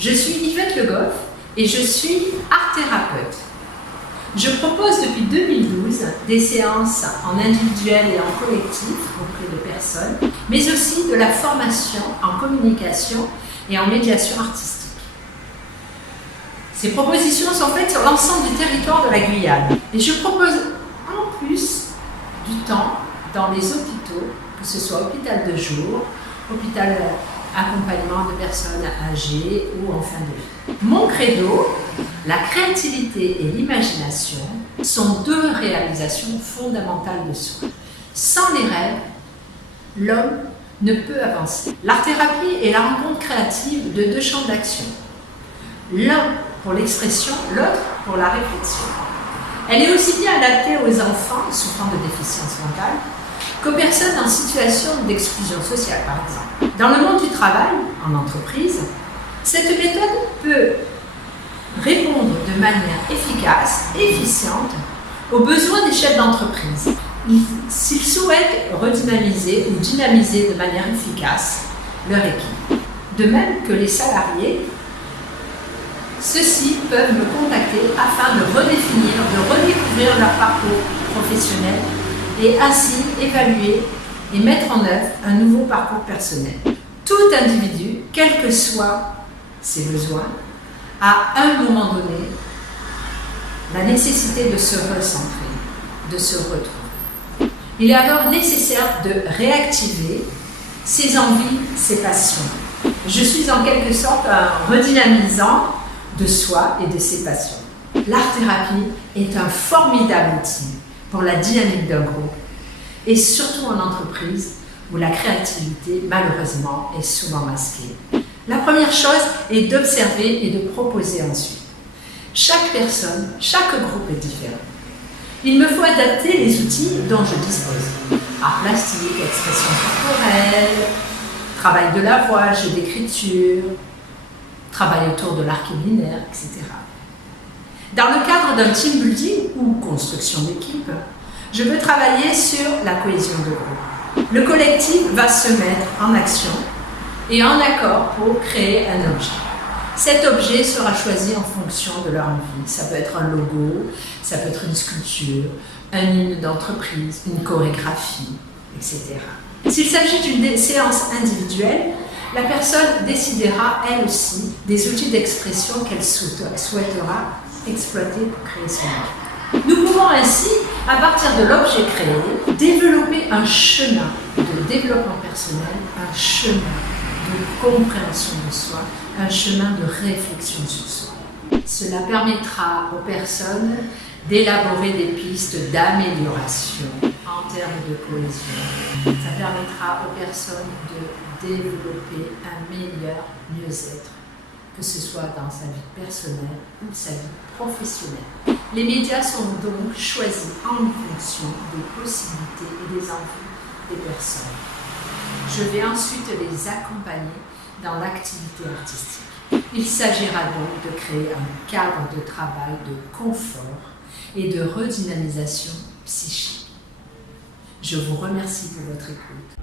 Je suis Yvette Le Goff et je suis art thérapeute. Je propose depuis 2012 des séances en individuel et en collectif auprès de personnes, mais aussi de la formation en communication et en médiation artistique. Ces propositions sont faites sur l'ensemble du territoire de la Guyane et je propose en plus du temps dans les hôpitaux, que ce soit hôpital de jour, hôpital accompagnement de personnes âgées ou en fin de vie. Mon credo, la créativité et l'imagination sont deux réalisations fondamentales de soi. Sans les rêves, l'homme ne peut avancer. L'art-thérapie est la rencontre créative de deux champs d'action. L'un pour l'expression, l'autre pour la réflexion. Elle est aussi bien adaptée aux enfants souffrant de déficience mentale qu'aux personnes en situation d'exclusion sociale, par exemple. Dans le monde du travail, en entreprise, cette méthode peut répondre de manière efficace, efficiente, aux besoins des chefs d'entreprise, s'ils souhaitent redynamiser ou dynamiser de manière efficace leur équipe. De même que les salariés, ceux-ci peuvent me contacter afin de redéfinir, de redécouvrir leur parcours professionnel et ainsi évaluer et mettre en œuvre un nouveau parcours personnel. Tout individu, quels que soient ses besoins, a à un moment donné la nécessité de se recentrer, de se retrouver. Il est alors nécessaire de réactiver ses envies, ses passions. Je suis en quelque sorte un redynamisant de soi et de ses passions. L'art-thérapie est un formidable outil pour la dynamique d'un groupe et surtout en entreprise où la créativité, malheureusement, est souvent masquée. La première chose est d'observer et de proposer ensuite. Chaque personne, chaque groupe est différent. Il me faut adapter les outils dont je dispose. Art plastique, expression corporelle, travail de la voix, jeu d'écriture, travail autour de l'arc linéaire, etc. Dans le cadre d'un team building ou construction d'équipe, je veux travailler sur la cohésion de groupe. Le collectif va se mettre en action et en accord pour créer un objet. Cet objet sera choisi en fonction de leur envie. Ça peut être un logo, ça peut être une sculpture, un hymne d'entreprise, une chorégraphie, etc. S'il s'agit d'une séance individuelle, la personne décidera, elle aussi, des outils d'expression qu'elle souhaitera exploiter pour créer son œuvre. Nous pouvons ainsi, à partir de l'objet créé, développer un chemin de développement personnel, un chemin de compréhension de soi, un chemin de réflexion sur soi. Cela permettra aux personnes d'élaborer des pistes d'amélioration en termes de cohésion. Ça permettra aux personnes de développer un meilleur mieux-être, que ce soit dans sa vie personnelle ou sa vie professionnelle. Les médias sont donc choisis en fonction des possibilités et des envies des personnes. Je vais ensuite les accompagner dans l'activité artistique. Il s'agira donc de créer un cadre de travail de confort et de redynamisation psychique. Je vous remercie pour votre écoute.